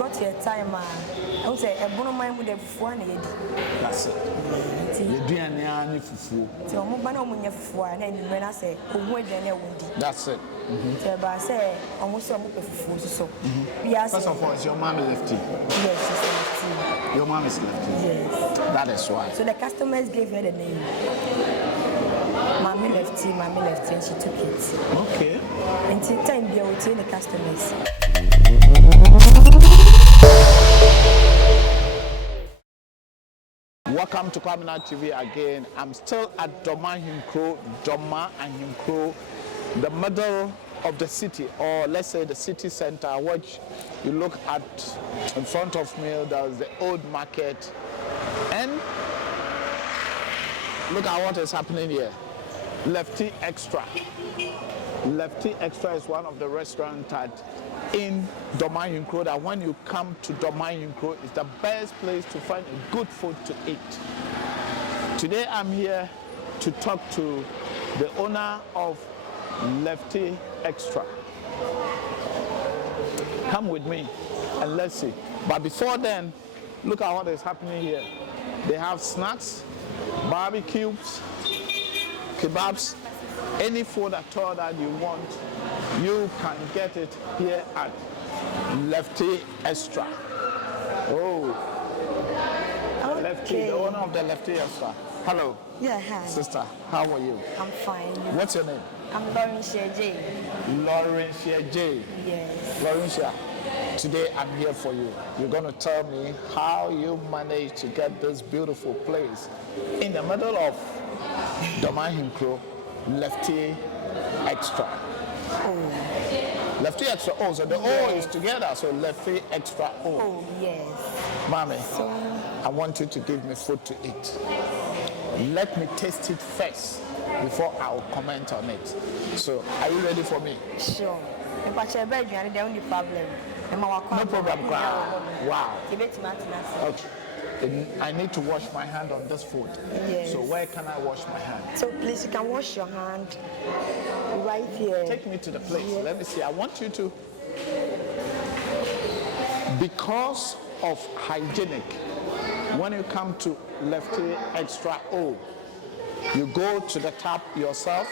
got your time, I would say a bonnet with a one. That's it. You do any fufu. So, Mobano for and when I say, that's it. So, I say, almost some fufu. So, first of all, is your mom Lefty? Yes, she's Lefty. Your mom is Lefty? Yes. That is why. So, the customers gave her the name. Mommy Lefty, and she took it. Okay. Until time, they will tell the customers. Welcome to Kwaminat TV again. I'm still at Dormaa and Himkro, the middle of the city, or let's say the city center, which you look at in front of me. There's the old market, and look at what is happening here. Lefty Extra. Lefty Extra is one of the restaurants in Dormaa that when you come to Dormaa, it's the best place to find good food to eat. Today I'm here to talk to the owner of Lefty Extra. Come with me and let's see. But before then, look at what is happening here. They have snacks, barbecues, kebabs, any food at all that you want, you can get it here at Lefty Extra. Oh, okay. Lefty, the owner of the Lefty Extra. Hello. Yeah, hi. Sister, how are you? I'm fine. What's your name? I'm Laurentia J. Laurentia J. Yes. Laurentia, today I'm here for you. You're going to tell me how you managed to get this beautiful place in the middle of Dormaa, Lefty Extra. Oh. Lefty Extra O, so the O is together, so Lefty Extra O. Oh, yes. Mommy, I want you to give me food to eat. Let me taste it first before I'll comment on it. So, are you ready for me? Sure. If I share bed, the only problem. No problem. Wow. Okay. I need to wash my hand on this food. Yes. So where can I wash my hand? So please, you can wash your hand right here. Take me to the place. Yes. Let me see. I want you to, because of hygienic, when you come to Lefty Extra O, you go to the tap yourself,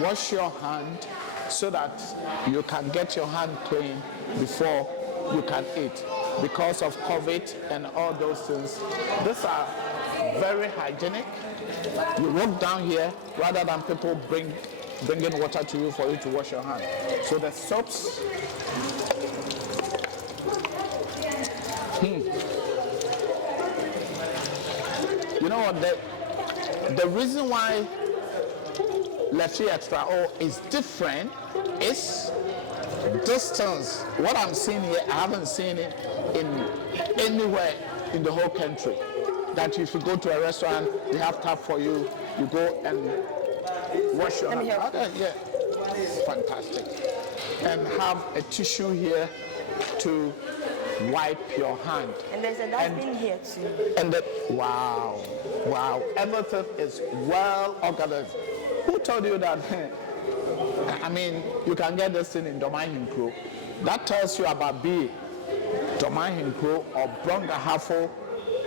wash your hand so that you can get your hand clean before you can eat. Because of COVID and all those things, these are very hygienic. You walk down here rather than people bringing water to you for you to wash your hand. So the soaps. You know what? The reason why Lefty Extra O is different is distance. What I'm seeing here, I haven't seen it in anywhere in the whole country. That if you go to a restaurant, they have tap for you, you go and wash your hand. Okay, yeah, fantastic. And have a tissue here to wipe your hand. And there's a dustbin here too. And wow, everything is well organized. Who told you that? I mean, you can get this thing in Dormaa. That tells you about Dormaa or Brongahafo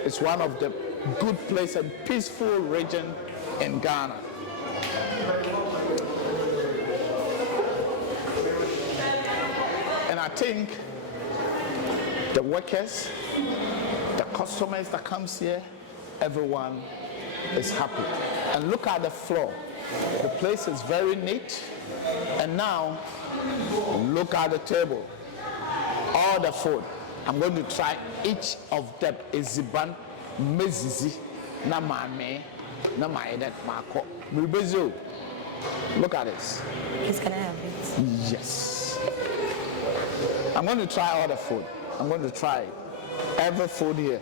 is one of the good places and peaceful region in Ghana. And I think the workers, the customers that comes here, everyone is happy. And look at the floor. The place is very neat. And now, look at the table. All the food. I'm going to try each of them. Eziban, mezizi, na mame, na maedet mako. Mulbezo. Look at this. Please, can I have it? Yes. I'm going to try all the food. I'm going to try every food here.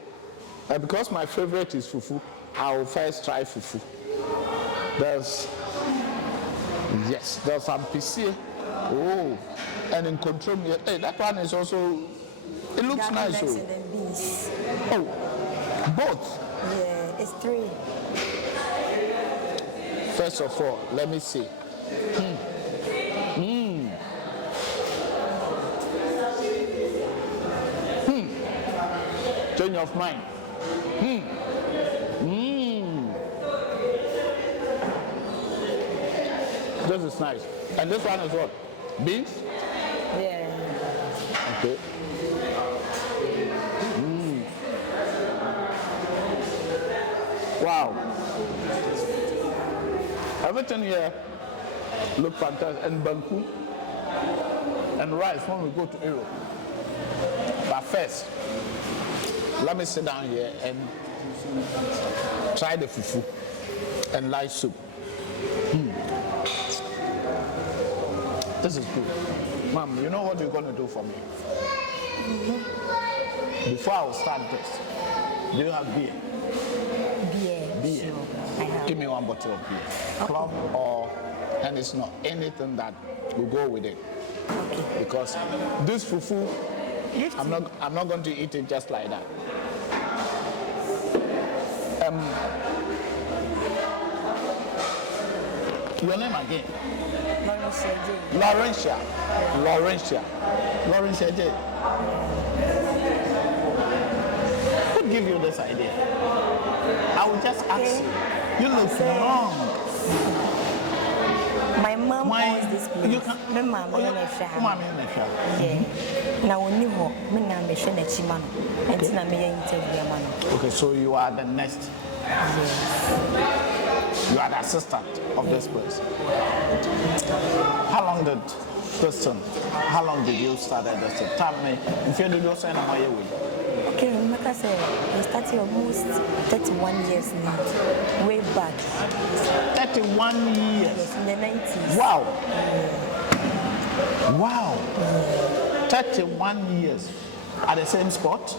Because my favorite is fufu, I will first try fufu. There's some PC. Oh, and in control me. Hey, that one is also. It looks nice. Oh, both. Yeah, it's 3. First of all, let me see. Change of mind. This is nice. And this one is what? Beans? Yeah. Okay. Wow. Everything here look fantastic. And banku and rice when we go to Europe. But first, let me sit down here and try the fufu and light soup. This is good. Mom, you know what you're going to do for me? Before I will start this, do you have beer? Beer. Sure, I have. Give me one bottle of beer. Club or, and it's not anything that will go with it. Okay. Because this fufu, I'm not going to eat it just like that. Your name again? Laurentia J. Who gave you this idea? I will just ask you. You look wrong. My mom owns this place. You can. My mom Yeah. Now when you ho, me na me share na chimano. Enti na me interview mano. Okay, so you are the next. Yes. You are the assistant of this place. How long did you start at this? Tell me, if you do your sign on my way. Okay, like I said, we started almost 31 years now. Way back. 31 years. Yes, in the 90s. Wow. Wow. 31 years. At the same spot?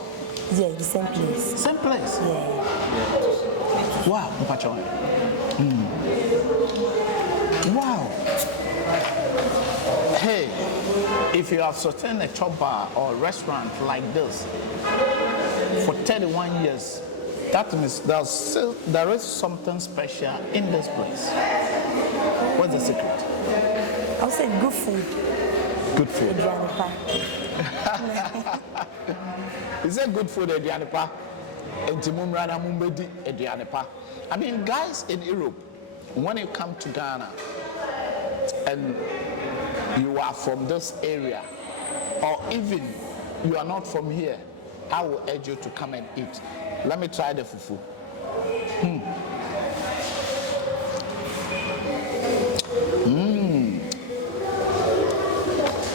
Yeah, the same place. Same place? Yeah. Wow. Wow. Hey, if you have sustained a chop bar or a restaurant like this for 31 years, that means there is something special in this place. What's the secret? I would say good food. Good food. Is it good food, Edianepa? I mean, guys in Europe, when you come to Ghana and you are from this area, or even you are not from here, I will urge you to come and eat. Let me try the fufu.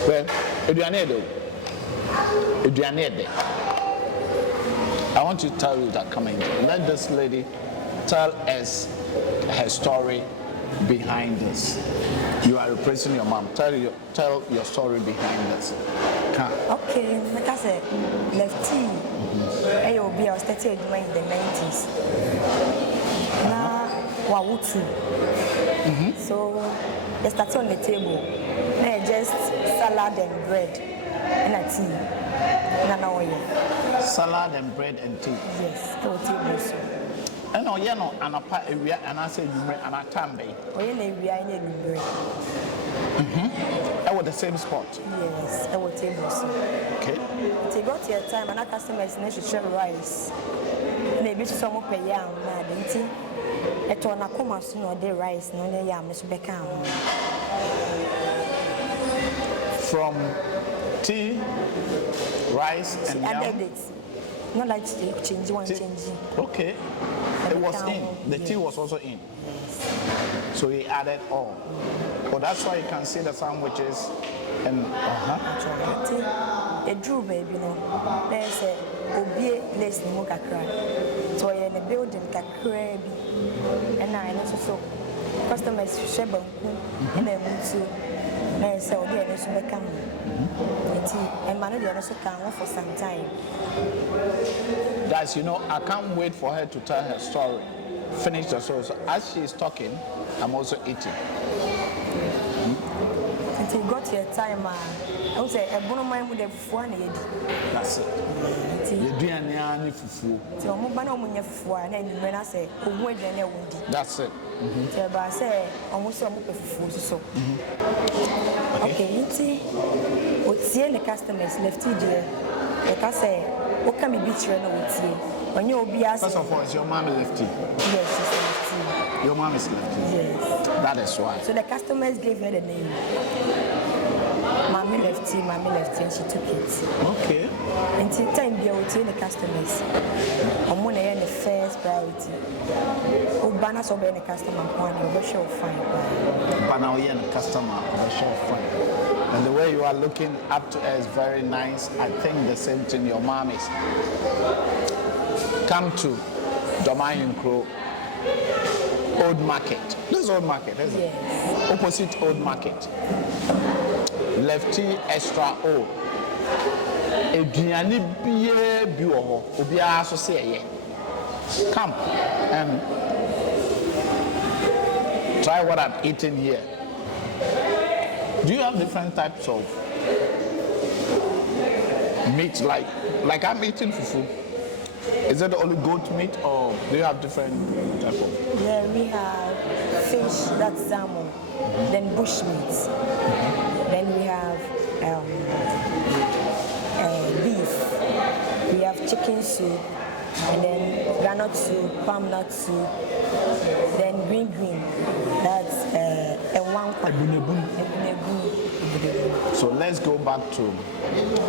Well, I want to tell you that coming. Let this lady tell us her story behind this. You are replacing your mom. Tell your story behind this. Okay, like I said, Lefty. I was started in the 90s. Now, Wawutu. So, they started on the table. Then just salad and bread and a tea. Salad and bread and tea. Yes, I will table so. And no, and a part area, and I say you bring an atambe. Oh, you know, we are in the bread. I was the same spot. Yes, I will table so. Okay. To go to your time, and our customers need to share rice. Maybe some pay yam, didn't you? At one a come as no day rice, no day yam, Mr. Beckham. From tea, rice, and yam. Not like change one change. Okay. It was in. The tea was also in. Yes. So he added all. Oh, that's why you can see the sandwiches and A drew baby, no. There's a obie less than Mokakra. So you're in a building crab. And I also saw customers sheba and then to there's a dear to become. And Manu also come for some time. Guys, you know, I can't wait for her to tell her story. Finish the story. So as she's talking, I'm also eating. Until you got to your time, I would say a bonum with a one. That's it. You do any fufu. So I'm going to and when I say, that's it. So I say, almost some fufu. So okay, what's the customers left here? Like I say, what can be beach run with you? When you'll be asking. First of all, is your mom Lefty? Yes, she's Lefty. Your mom is Lefty? Yes. That is why. So the customers gave her the name. Mommy Lefty, and she took it. Okay. Until time they will tell the customers. I'm going to the first priority. Oh, banners will be the customer, one will show fine. But now you're the customer, will show fine. And the way you are looking up to her is very nice. I think the same thing your mom is. Come to Dormaa Old Market. This is Old Market, isn't it? Yes. Opposite Old Market. Lefty extra old. Eduane biye bi wo ho. Obiara so say ye. Come and try what I'm eating here. Do you have different types of meat like I'm eating fufu? Is it only goat meat or do you have different type of? Yeah, we have fish, that's salmon, then bush meat. Then we have beef. We have chicken soup, and then granite soup, palm nut soup, then green. That's one. So let's go back to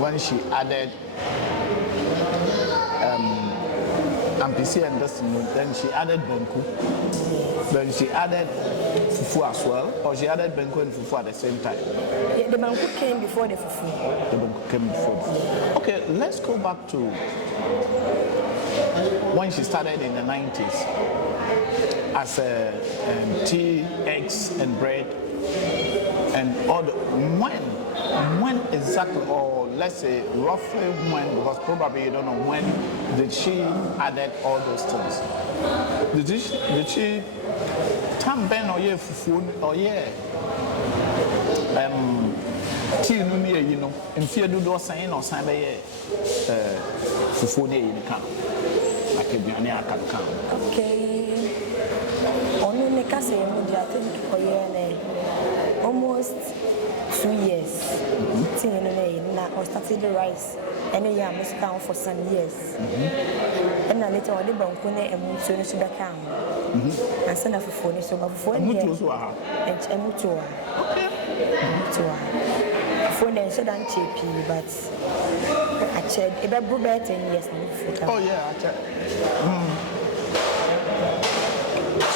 when she added MPC and Destiny, then she added Benku. Then she added Fufu as well, or she added Benku and Fufu at the same time? Yeah, the Benku came before the Fufu. The Benku came before. Okay, let's go back to when she started in the 90s as tea, eggs, and bread, and all the, when exactly, or let's say roughly when, because probably you don't know, when did she added all those things? Did she tam ben or fufu or tea no me you know in fear do do sign or sign be fufu ne you can like aduane aka. Okay. Only make us say I think for almost 2 years. I started the rice and then I must count for some years. And then later on the bankune and moved to the sugar can. And send off a phone so before and mutua. Phone and so done cheapy, but I checked about 10 years. Oh yeah, I checked.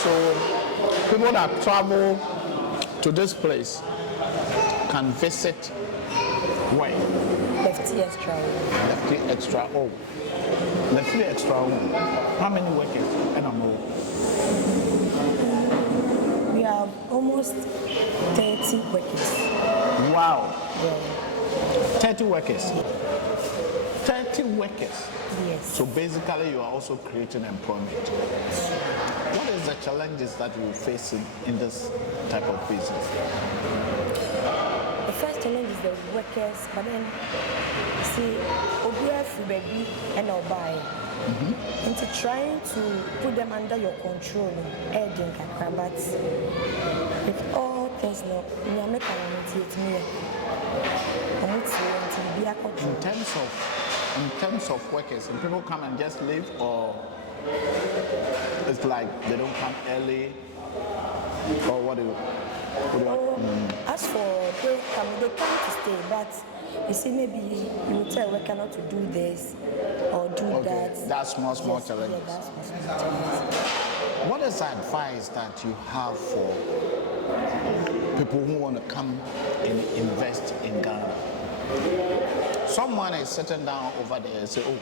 So people that travel to this place can visit where? Lefty extra. Lefty extra. Oh, Lefty extra. How many workers? And I'm old. We have almost 30 workers. Wow. Yeah. 30 workers. 30 workers. Yes. So basically, you are also creating employment. What is the challenges that you face in this type of business? The first challenge is the workers, but then you see, Obia free baby and I'll buy. Into trying to put them under your control, but with all things, no, we are making it me. In terms of workers, and people come and just leave, or it's like they don't come early, or what do you? As for they come to stay, but you see, maybe you will tell worker not to do this or do that. That's small challenges. Yeah, that's small challenges. What is the advice that you have for people who want to come and invest in Ghana? Someone is sitting down over there and say, oh,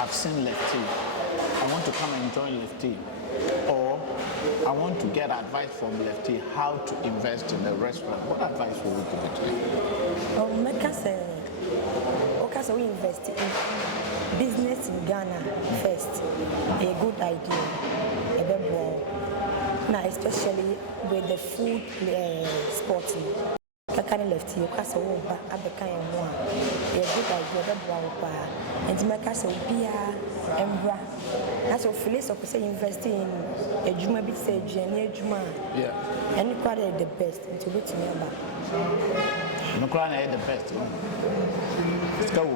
I've seen Lefty. I want to come and join Lefty. Or I want to get advice from Lefty how to invest in the restaurant. What advice would you give to them? We invest in business in Ghana first. A good idea. A bit more. Now, especially with the food sports. Kakani Lefty, you can't over at the kind of one. A good idea, and to make us a beer and bra. That's what philosophy say investing in a Juma bit say Juma. Yeah. And you quite the best and to go to me about. No crying the best. Let's go.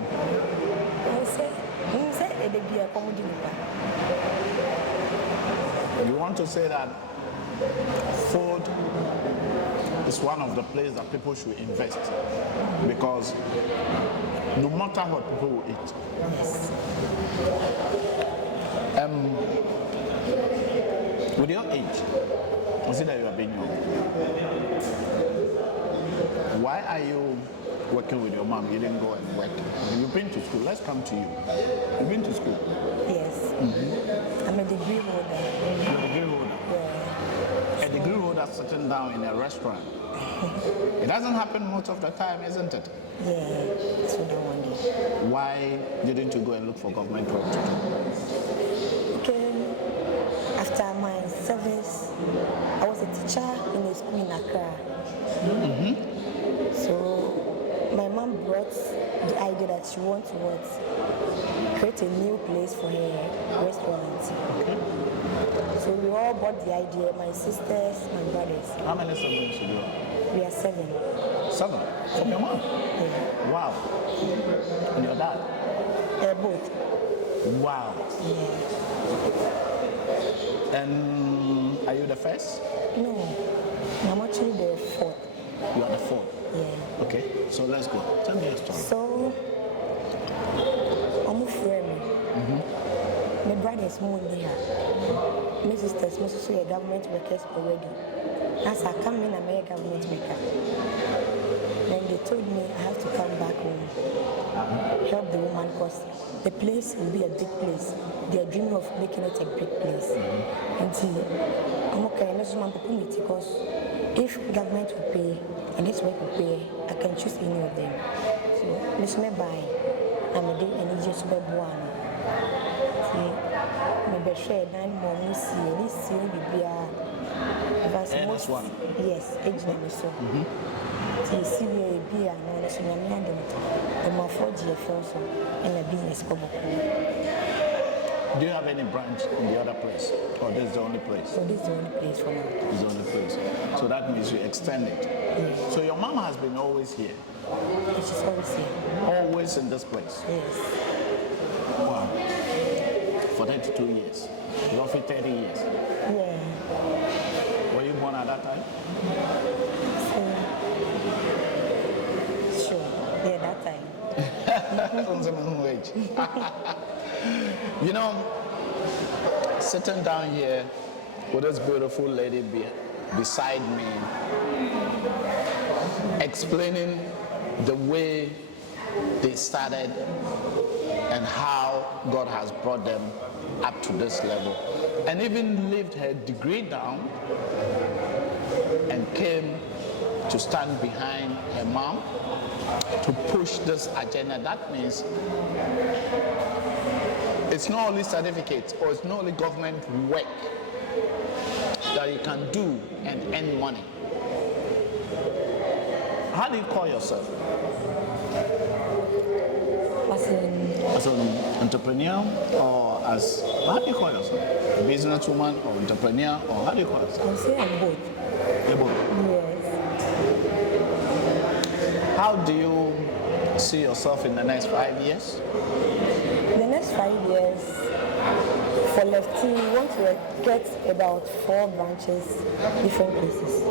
You want to say that food is one of the places that people should invest, because no matter what, people will eat. Yes. With your age, consider you are being young. Why are you working with your mom? You didn't go and work. You've been to school. Let's come to you. You've been to school. Yes. I'm a degree holder. You're a degree holder. Yeah. A degree holder sitting down in a restaurant. It doesn't happen most of the time, isn't it? Yeah. So no wonder. Why didn't you go and look for government work to do? Okay. After my service, I was a teacher in a school in Accra. So my mom brought the idea that she wants to create a new place for her restaurant. Okay. So we all bought the idea, my sisters, my brothers. How many siblings do you have? We are 7. 7? From your mom? Yeah. Wow. And your dad? Both. Wow. Yeah. And are you the first? No, I'm actually the 4th. You are the 4th? Yeah. Okay, so let's go. Tell me your story. So, I'm a friend. My brothers more here. My sisters most of government workers already. As I come in, I'm a government worker. Then they told me I have to come back home, help the woman, because the place will be a big place. They are dreaming of making it a big place. And see, I'm okay, I'm not opportunity, because if government will pay and this work will pay, I can choose any of them. So, let's me buy. I'm a day and it's just about one. Maybe share 9 more, we see, this will be a NS1. Yes, age name is so. See, we be a national and my 4G also and a business. Do you have any branch in the other place? Or this is the only place? So this is the only place for now. It's the only place. So that means you extend it. Yes. So your mom has been always here? She's always here. Always in this place? Yes. Wow. For 32 years? Roughly 30 years? Yeah. Were you born at that time? Sure. Yeah, that time. You know, sitting down here with this beautiful lady beside me, explaining the way they started and how God has brought them up to this level, and even left her degree down and came to stand behind her mom to push this agenda. That means it's not only certificates or it's not only government work that you can do and earn money. How do you call yourself? As an entrepreneur, or as, how do you call yourself? A businesswoman or entrepreneur, or how do you call yourself? I'll say I'm both. You're both? Yes. How do you see yourself in the next 5 years? The next 5 years, for Lefty, we want to get about 4 branches, different places.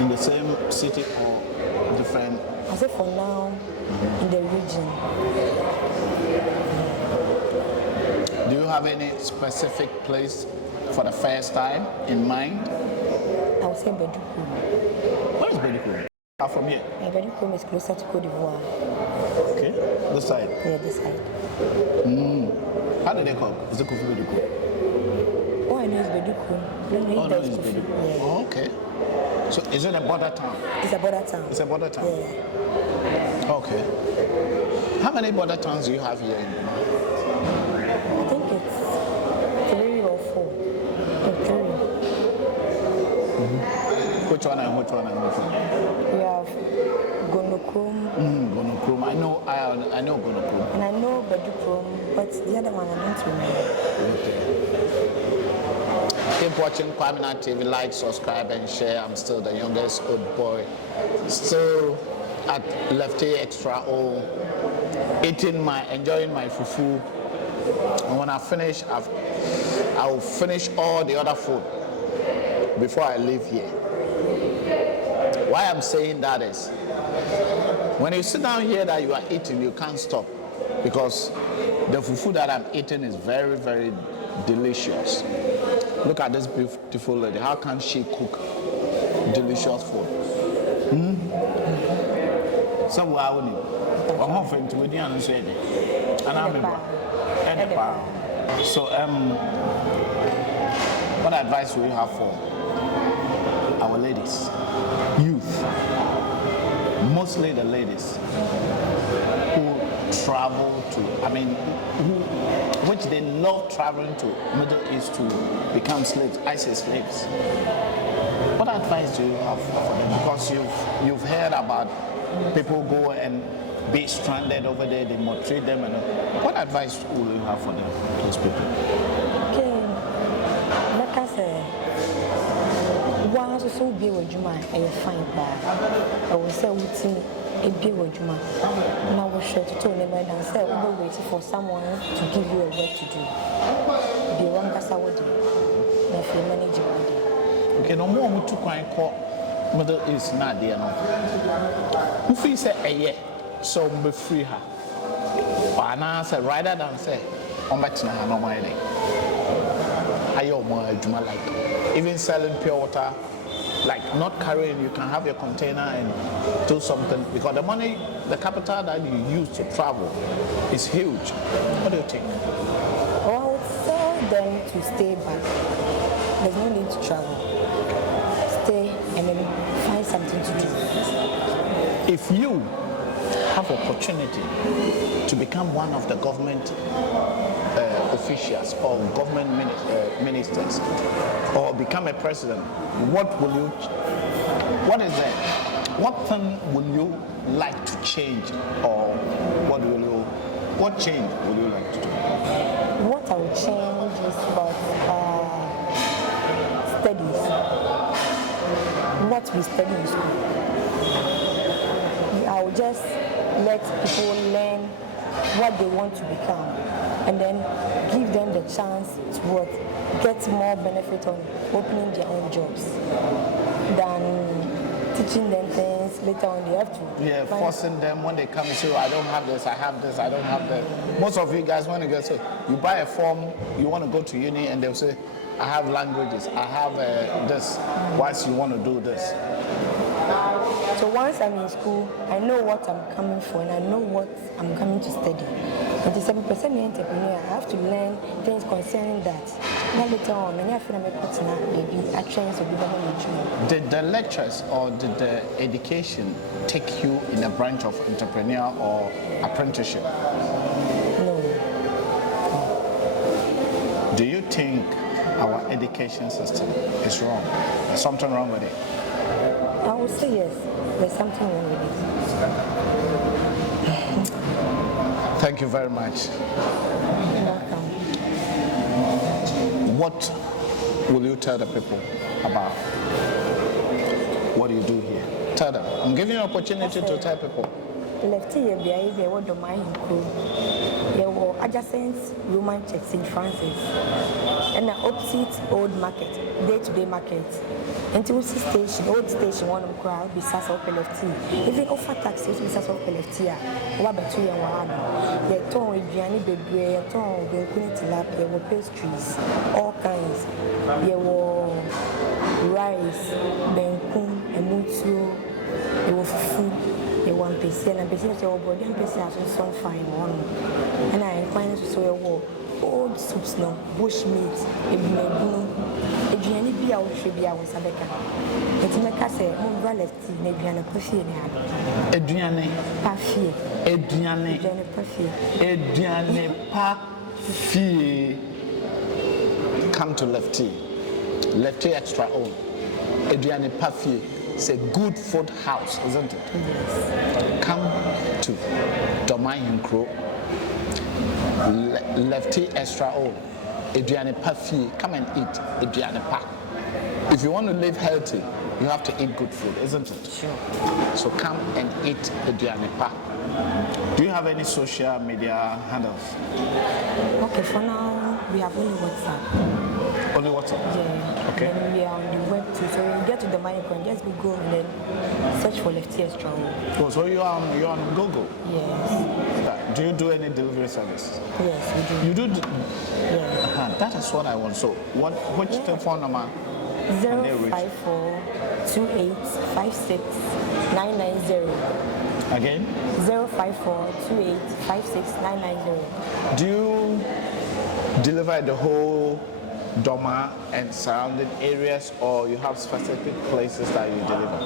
In the same city or different? I say for now, in the region. Do you have any specific place for the first time in mind? I would say Beduku. What is Beduku? From here? Beduku is closer to Côte d'Ivoire. Okay, this side? Yeah, this side. How do they call it? Is it Kofi Beduku? Oh, I know it's Beduku. Oh, no, it's Beduku. Yeah. Oh, okay. So is it a border town? It's a border town. It's a border town? Yeah. Okay. How many border towns do you have here in I think it's 3 or 4. Oh, 3. Which one and which one and which one? We have Gonokrum. Gonokrum. I know Gonokrum. And I know Bedukrum, but the other one I don't remember. Okay. Keep watching Kwaminat TV. Like, subscribe, and share. I'm still the youngest old boy. Still at Lefty Extra O, enjoying my fufu And when I finish, I will finish all the other food before I leave here. Why I'm saying that is, when you sit down here that you are eating, you can't stop, because the fufu that I'm eating is very, very delicious. Look at this beautiful lady. How can she cook delicious food? So what advice will you have for our ladies, youth, mostly the ladies who travel to, which they love traveling to Middle East to become slaves, I say slaves. What advice do you have for them? Because you've heard about people go and be stranded over there, they maltreat them, and what advice will you have for them, those people? Okay, like I said, once so be with Juma, I find that I will say a be with Juma. Now we share to tell them and say we will wait for someone to give you a work to do. The one that's our do. If you manage your body. Okay, no more to call Middle East not there no. If you say a year, so be free her. Or now say rather than say, I'm back to no money. I owe more Juma like even selling pure water. Like not carrying, you can have your container and do something, because the money, the capital that you use to travel is huge. What do you think? Well, I would tell them to stay back. There's no need to travel. Stay and then find something to do. If you have opportunity to become one of the government officials or government ministers, or become a president, what thing will you like to change, or what change would you like to do? What I would change is about studies. What we study in school. I will just let people learn what they want to become, and then give them the chance to get more benefit on opening their own jobs than teaching them things later on they have to. Yeah, forcing them when they come and say, I don't have this, I have this, I don't have that. Most of you guys, when you get, so you buy a form, you want to go to uni, and they'll say, I have languages, I have this, once you want to do this. So once I'm in school, I know what I'm coming for and I know what I'm coming to study. And to 7% entrepreneur, I have to learn things concerning that. Now later on, many of them are trained to be government. Did the lectures or did the education take you in a branch of entrepreneurial or apprenticeship? No. Do you think our education system is wrong? There's something wrong with it? I would say yes. There's something wrong with it. Thank you very much. You're welcome. What will you tell the people about what do you do here? Tell them. I'm giving you an opportunity to tell people. Lefty, they were Dormaa in Crew. There were adjacent Roman church St. Francis. And the opposite old market, day-to-day market. Until we see station, old station, one of crowd, be sas of Lefty. Even offer taxis, we sas of Lefty. What about 2 years? They told with Gianni Baby, they told with tilapia, there were pastries, all kinds. There were rice, benkum, and mutsu, there were food. They want PC and PC say oh body and PC has some fine one. And I find to say old soups no bush meat, ebumebu, eduane bi a wo hwe bi a wo sabeka. Eti meka say mo bra Lefty na eduane pafie ne ha. Eduane Pafie. Eduane Pafie. Eduane pafie. Come to Lefty. Lefty extra own. Eduane pafie. It's a good food house, isn't it? Yes. Come to Dormaa in Crow, Lefty extra old, Hygienic Puffy. Come and eat Hygienic Pa. If you want to live healthy, you have to eat good food, isn't it? Sure. So come and eat Hygienic Pa. Do you have any social media handles? Okay, for now, we have only WhatsApp. Only WhatsApp? Yeah. Okay. And then we are on the web too. So when you get to the icon, just go and then search for Lefty Extra. Oh, so you're on Google? Yes. Do you do any delivery service? Yes, we do. You do? Yeah. That is what I want. So which telephone number? 054 2856 990. Again? 054 2856 990. Do you deliver the whole Dormaa and surrounding areas, or you have specific places that you deliver?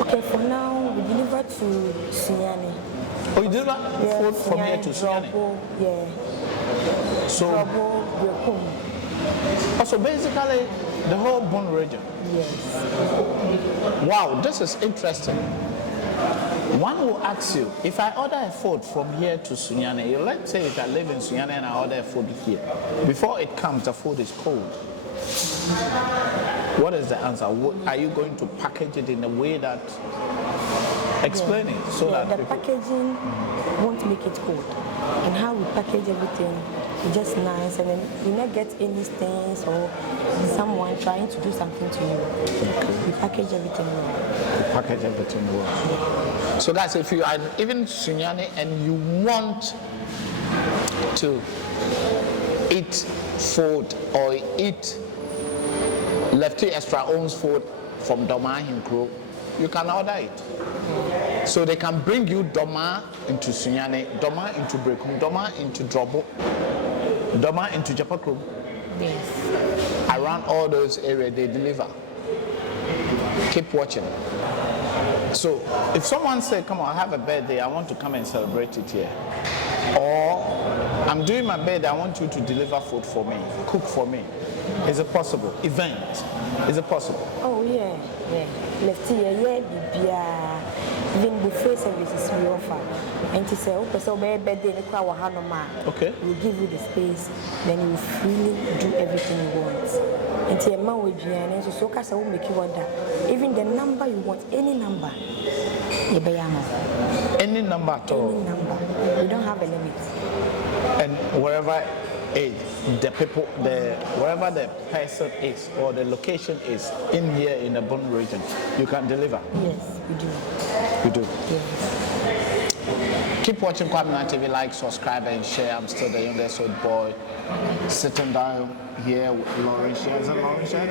Okay, for now we deliver to Sunyani. Oh, you deliver food from here to Sunyani? Yeah. So, so basically the whole Bone region? Yes. Wow, this is interesting. One will ask you, if I order a food from here to Sunyani, let's say if I live in Sunyani and I order a food here, before it comes, the food is cold. What is the answer? Are you going to package it in a way that, explain it so that the packaging won't make it cold. And how we package everything, it's just nice, and then you not get any stains or someone trying to do something to you. Okay. We package everything well. Package everything well. So guys, if you are even Sunyani and you want to eat food or eat Lefty Extra owns food from Dormaa Hinkro, you can order it. So they can bring you Dormaa into Sunyani, Dormaa into Brekum, Dormaa into Drobo, Dormaa into Japakrum. Yes. Around all those areas they deliver. Keep watching. So if someone said, come on, I have a birthday, I want to come and celebrate it here. Or I'm doing my birthday, I want you to deliver food for me, cook for me. Is it possible? Event. Is it possible? Oh yeah. Lefty, yeah, even buffet services we offer. And to say, okay, so birthday, okay, we'll give you the space, then you will freely do everything you want. And to a man with you, and so Kasa will make you order. Even the number you want, any number. Any number at all? Any number. We don't have a limit. And wherever the people, wherever the person is or the location is in here in the Bone region, you can deliver? Yes, we do. You do? Yes. Keep watching Kwaminat TV, like, subscribe and share. I'm still the youngest old boy sitting down here with Lauren Shea. Is it Lauren Shea?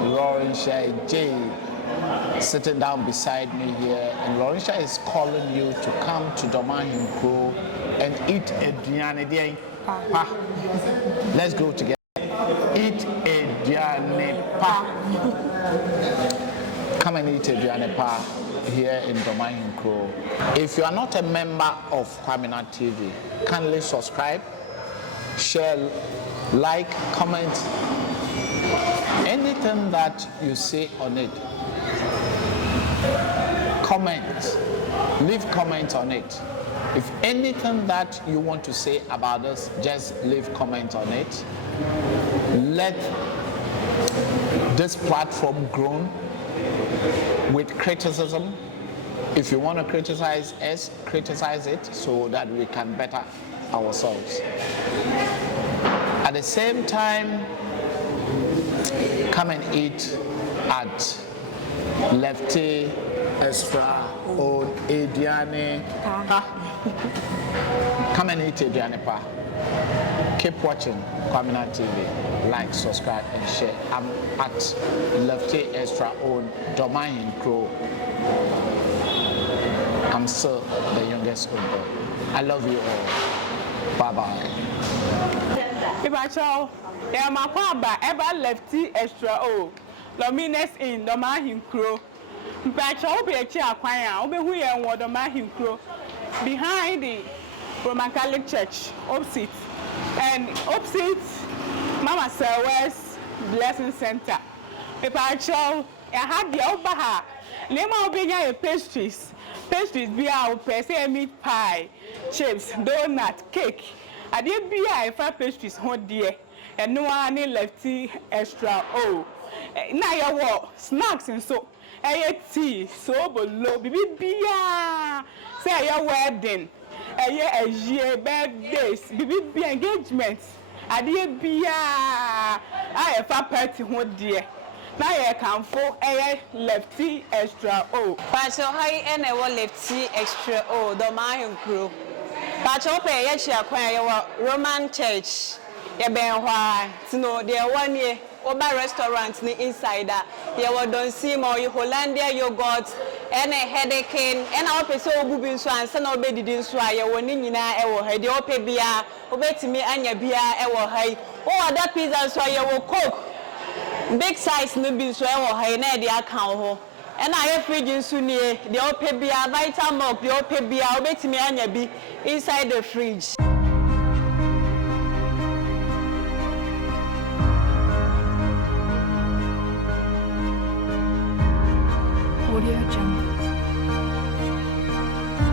Lauren Shea J sitting down beside me here, and Lauren Shea is calling you to come to Dormaa Hinkro and eat a Diane pa. Let's go together. Eat a Diane pa. Come and eat a Diane pa here in Dormaa Hinkro. If you are not a member of Kwaminat TV, kindly subscribe, share, like, comment. Anything that you see on it, comment. Leave comments on it. If anything that you want to say about us, just leave comment on it. Let this platform grow with criticism. If you want to criticize us, criticize it so that we can better ourselves. At the same time, come and eat at Lefty Extra or Ediane Pa. Come and eat Ediane Pa. Keep watching Kwaminat TV. Like, subscribe, and share. I'm at Lefty Extra on Dormaa Hinkro. I'm still the youngest old boy. I love you all. Bye-bye. Ibacho, Yamakwaba, ever Lefty Extra O. Luminous in Dormaa Hinkro. Ibacho, be a chair choir, Obe who are Dormaa Hinkro. Behind the Roman Catholic Church, opposite. And opposite Mama Sarah's Blessing Center. Ibacho, I had the Obaha. Lema Obenya pastries. Pastries be our per meat pie, chips, donut, cake. I did be a five pastries hot dear, and no one Lefty Extra. Oh, now you walk snacks and so tea, so below, baby beer, say your wedding, a year birthdays, be engagement. I did be I have a party one dear. Now I can for a Lefty extra oh. But so high and a Lefty extra oh, Dormaa crew. But open yet acquire Roman church. You been why to know there 1 year over restaurant ni inside that. You don't see more Hollandia yogurt and a headache and our person bubin so and son obey didn't swire you winning in our head. You open beer, obey to me and your beer our high. Oh, that pizza so you will cook. Big size no be so our high near the account. And I have fridge soon near the open beer, vitamin milk, the open beer, obey to me and your be inside the fridge.